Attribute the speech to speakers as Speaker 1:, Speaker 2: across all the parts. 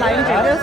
Speaker 1: Line
Speaker 2: চাইতেস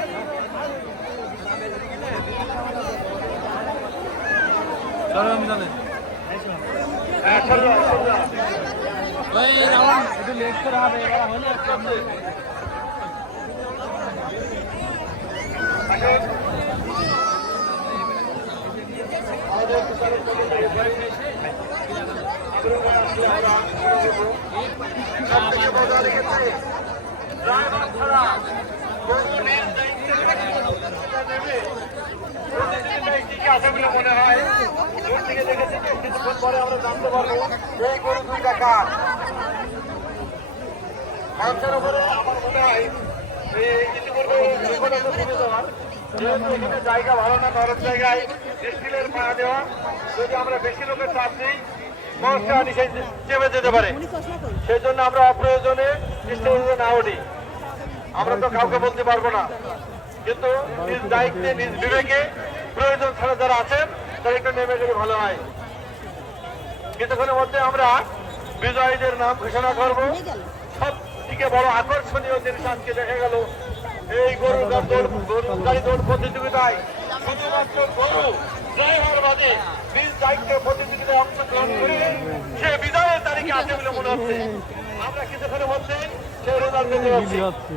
Speaker 2: আছে বলে মনে হয় দূর থেকে দেখেছি কিছুক্ষণ পরে আমরা জানতে পারব এই গরু দুইটা কার। মানুষের উপরে আমার মনে হয় শুনে দেওয়ার যেহেতু এখানে জায়গা ভালো না নরম জায়গায় স্টিলের দেওয়া। যদি আমরা বেশি লোকের চাপ দিই চেপে যেতে পারে। সেই জন্য আমরা অপ্রয়োজনে না উঠি। আমরা তো কাউকে বলতে পারব না। কিন্তু নিজ দায়িত্বে, নিজ বিবেকে প্রয়োজন ছাড়া যারা আছেন তারা নেমে গেলে ভালো হয়। কিছুক্ষণের মধ্যে আমরা বিজয়ীদের নাম ঘোষণা করব। সব থেকে বড় আকর্ষণীয় জিনিস আজকে দেখা গেল, এই গরু গাড়ি দৌড় প্রতিযোগিতায় শুধুমাত্র গরু ড্রাইভার বাদে নিজ দায়িত্ব প্রতিযোগিতায় অংশগ্রহণ করে সে বিজয়ের তারিখে আছে বলে মনে হচ্ছে। আমরা কিছুক্ষণের মধ্যে সেই রেজাল্ট পেতে যাচ্ছি।